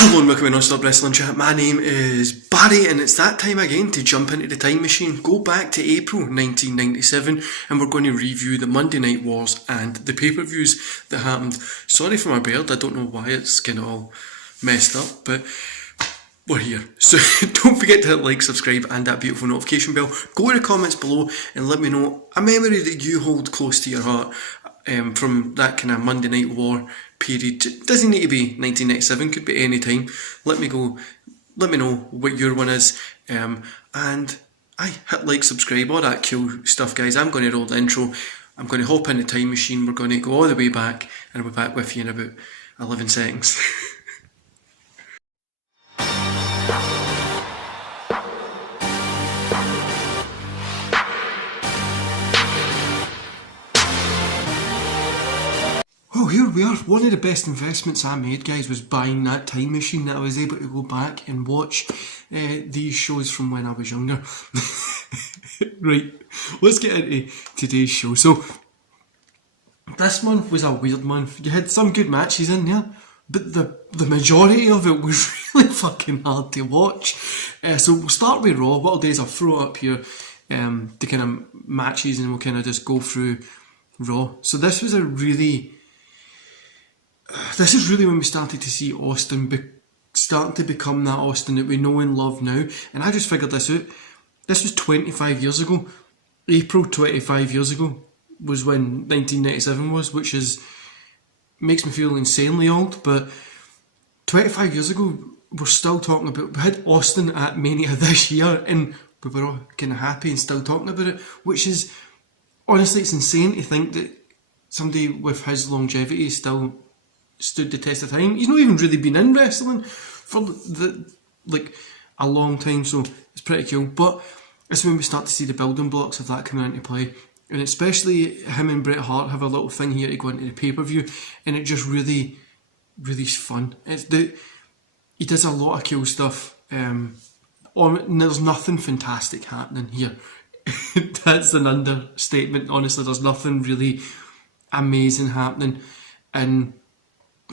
Hello and welcome to Non-Stop Wrestling Chat. My name is Barry and it's that time again to jump into the time machine, go back to April 1997 and we're going to review the Monday Night Wars and the pay-per-views that happened. Sorry for my beard, I don't know why it's kind of all messed up, but we're here. So don't forget to hit like, subscribe and that beautiful notification bell. Go in the comments below and let me know a memory that you hold close to your heart from that kind of Monday Night War period. It doesn't need to be 1997, could be any time. Let me know what your one is, and hit like, subscribe, all that cool stuff, guys. I'm going to roll the intro. I'm going to hop in the time machine. We're going to go all the way back and I'll be back with you in about 11 seconds. Oh, here we are. One of the best investments I made, guys, was buying that time machine that I was able to go back and watch these shows from when I was younger. Right, let's get into today's show. So, this month was a weird month. You had some good matches in there, but the majority of it was really fucking hard to watch. So we'll start with Raw. What I'll do is I'll throw it up here, the kind of matches, and we'll kind of just go through Raw. So this is really when we started to see Austin starting to become that Austin that we know and love now. And I just figured this out. This was 25 years ago. April 25 years ago was when 1997 was, which makes me feel insanely old. But 25 years ago, we're still talking about, we had Austin at Mania this year and we were all kind of happy and still talking about it, which is, honestly, it's insane to think that somebody with his longevity still stood the test of time. He's not even really been in wrestling for a long time, so it's pretty cool. But it's when we start to see the building blocks of that coming into play, and especially him and Bret Hart have a little thing here to go into the pay-per-view, and it just really is fun. He does a lot of cool stuff, and there's nothing fantastic happening here. That's an understatement. Honestly, there's nothing really amazing happening in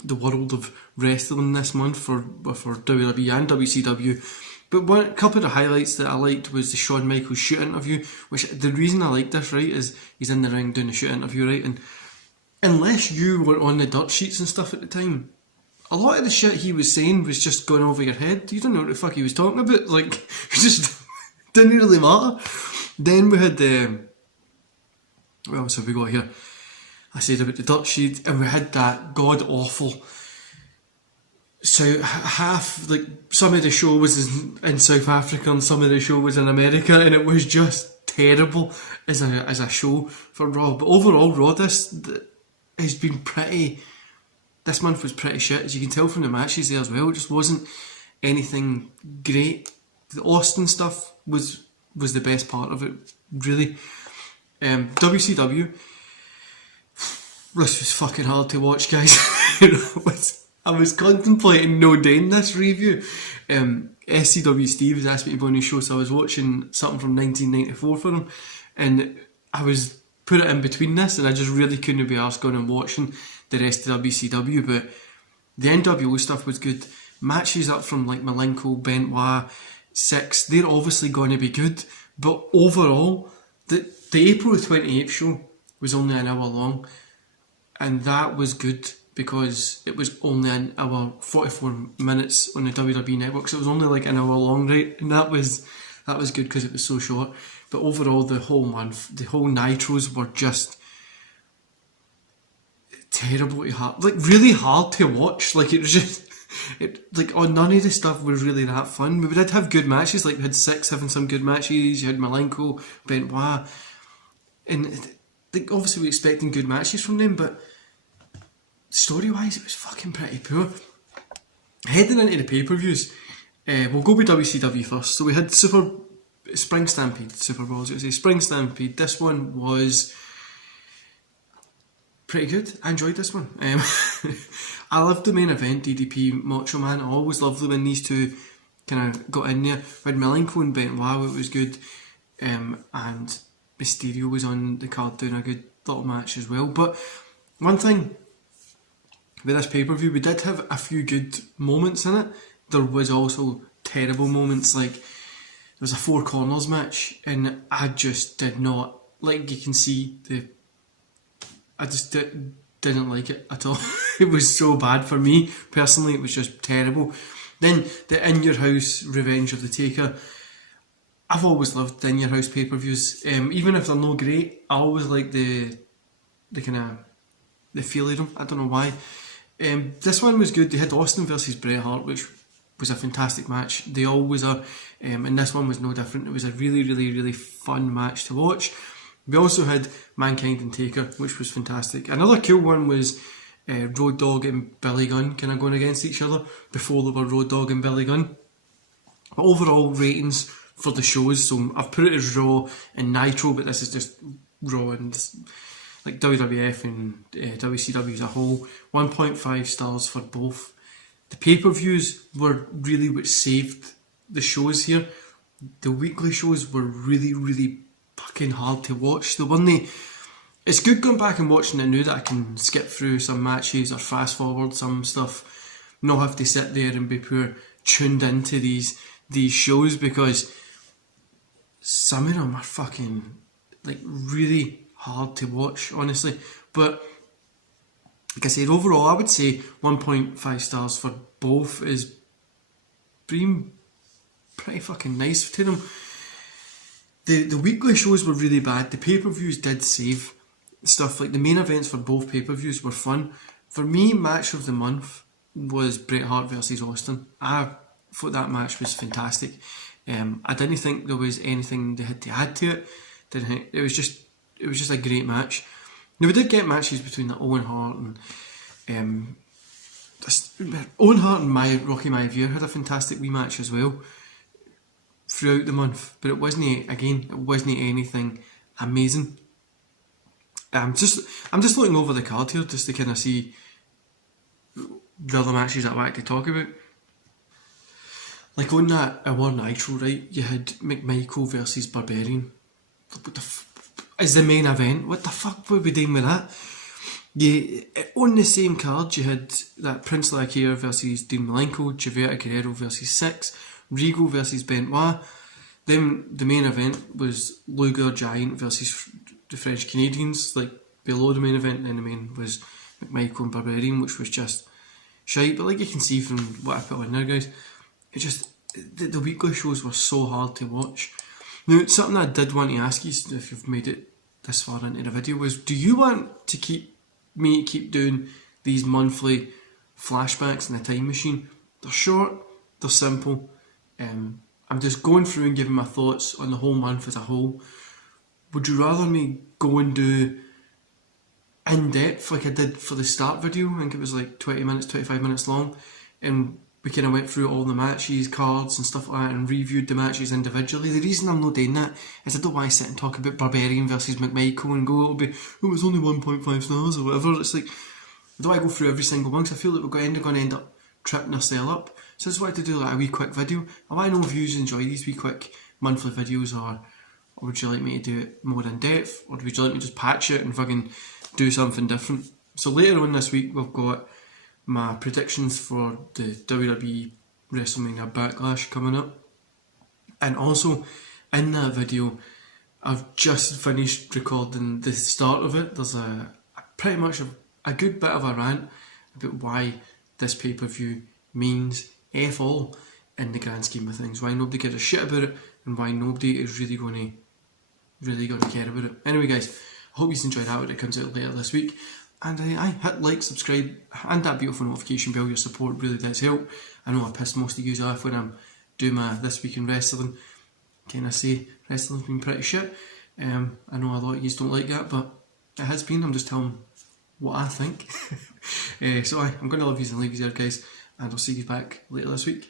the world of wrestling this month for WWE and WCW. But a couple of the highlights that I liked was the Shawn Michaels shoot interview, which the reason I like this, right, is he's in the ring doing a shoot interview, right, and unless you were on the dirt sheets and stuff at the time, a lot of the shit he was saying was just going over your head. You don't know what the fuck he was talking about, like, it just didn't really matter. Then we had what else have we got here? I said about the dirt sheet, and we had that god awful. So some of the show was in South Africa and some of the show was in America, and it was just terrible as a show for Raw. But overall, Raw this month was pretty shit, as you can tell from the matches there as well. It just wasn't anything great. The Austin stuff was the best part of it, really. WCW. This was fucking hard to watch, guys. I was contemplating doing this review. SCW Steve has asked me to go on his show, so I was watching something from 1994 for him, and I was put it in between this, and I just really couldn't be arsed going and watching the rest of WCW. But the NWO stuff was good. Matches up from like Mcmichael, Benoit, Six, they're obviously going to be good. But overall, the April 28th show was only an hour long. And that was good because it was only an hour 44 minutes on the WWE Network, so it was only like an hour long, right? And that was good because it was so short. But overall, the whole month, the whole Nitros were just terrible to really hard to watch. Like, it was just, none of the stuff was really that fun. We did have good matches, like we had Six having some good matches. You had Mcmichael, Benoit, and obviously we're expecting good matches from them, but story-wise it was fucking pretty poor. Heading into the pay-per-views, we'll go with WCW first. So we had Spring Stampede, Spring Stampede. This one was pretty good. I enjoyed this one. I loved the main event, DDP, Macho Man. I always loved them when these two kind of got in there. We had Mcmichael and Benoit, it was good, and Mysterio was on the card doing a good little match as well. But one thing with this pay-per-view, we did have a few good moments in it. There was also terrible moments, like there was a Four Corners match, and I just did not, like you can see, I just didn't like it at all. It was so bad for me, personally, it was just terrible. Then the In Your House Revenge of the Taker. I've always loved the In Your House pay-per-views, even if they're no great, I always like the kind of, the feel of them, I don't know why. This one was good. They had Austin versus Bret Hart, which was a fantastic match. They always are, and this one was no different. It was a really, really, really fun match to watch. We also had Mankind and Taker, which was fantastic. Another cool one was Road Dogg and Billy Gunn kind of going against each other before they were Road Dogg and Billy Gunn. But overall ratings for the shows, so I've put it as Raw and Nitro, but this is just Raw and like WWF and WCW as a whole. 1.5 stars for both. The pay-per-views were really what saved the shows here. The weekly shows were really, really fucking hard to watch. It's good going back and watching it now that I can skip through some matches or fast forward some stuff, not have to sit there and be tuned into these shows, because some of them are fucking like really hard to watch, honestly. But like I said, overall I would say 1.5 stars for both is being pretty fucking nice to them. The weekly shows were really bad. The pay-per-views did save stuff. Like the main events for both pay-per-views were fun. For me, match of the month was Bret Hart versus Austin. I thought that match was fantastic. I didn't think there was anything they had to add to it. It was just a great match. Now we did get matches between the Owen Hart and Owen Hart and Rocky Maivia had a fantastic wee match as well throughout the month, but it wasn't anything amazing. I'm just looking over the card here just to kind of see the other matches that I like to talk about. Like on that hour Nitro, right, you had Mcmichael versus Barbarian. What the is the main event? What the fuck were we doing with that? Yeah, on the same card you had that Prince Iaukea versus Dean Malenko, Gilberto Guerrero versus Six, Regal versus Benoit. Then the main event was Luger Giant versus the French Canadians, like below the main event. Then the main was Mcmichael and Barbarian, which was just shite. But like you can see from what I put on there, guys, it just the weekly shows were so hard to watch. Now, something I did want to ask you, if you've made it this far into the video, was do you want to keep doing these monthly flashbacks in the time machine? They're short, they're simple. I'm just going through and giving my thoughts on the whole month as a whole. Would you rather me go and do in depth like I did for the start video? I think it was like 20 minutes, 25 minutes long, and we kind of went through all the matches, cards and stuff like that, and reviewed the matches individually. The reason I'm not doing that is I don't want to sit and talk about Barbarian versus Mcmichael and go, it was only 1.5 stars or whatever. It's like, I don't want to go through every single one, because I feel like we're going to end up tripping ourselves up. So I just wanted to do like a wee quick video. I want to know if you enjoy these wee quick monthly videos, or would you like me to do it more in depth, or would you like me to just patch it and fucking do something different? So later on this week we've got my predictions for the WWE WrestleMania Backlash coming up, and also in that video I've just finished recording the start of it. There's pretty much a good bit of a rant about why this pay-per-view means F all in the grand scheme of things, why nobody gives a shit about it, and why nobody is really going to care about it. Anyway guys, I hope you enjoyed that when it comes out later this week. And hit like, subscribe, and that beautiful notification bell. Your support really does help. I know I pissed most of you off when I'm doing my This Week in Wrestling. Can I say wrestling's been pretty shit? I know a lot of you don't like that, but it has been. I'm just telling what I think. So I'm going to love you and leave you there, guys, and I'll see you back later this week.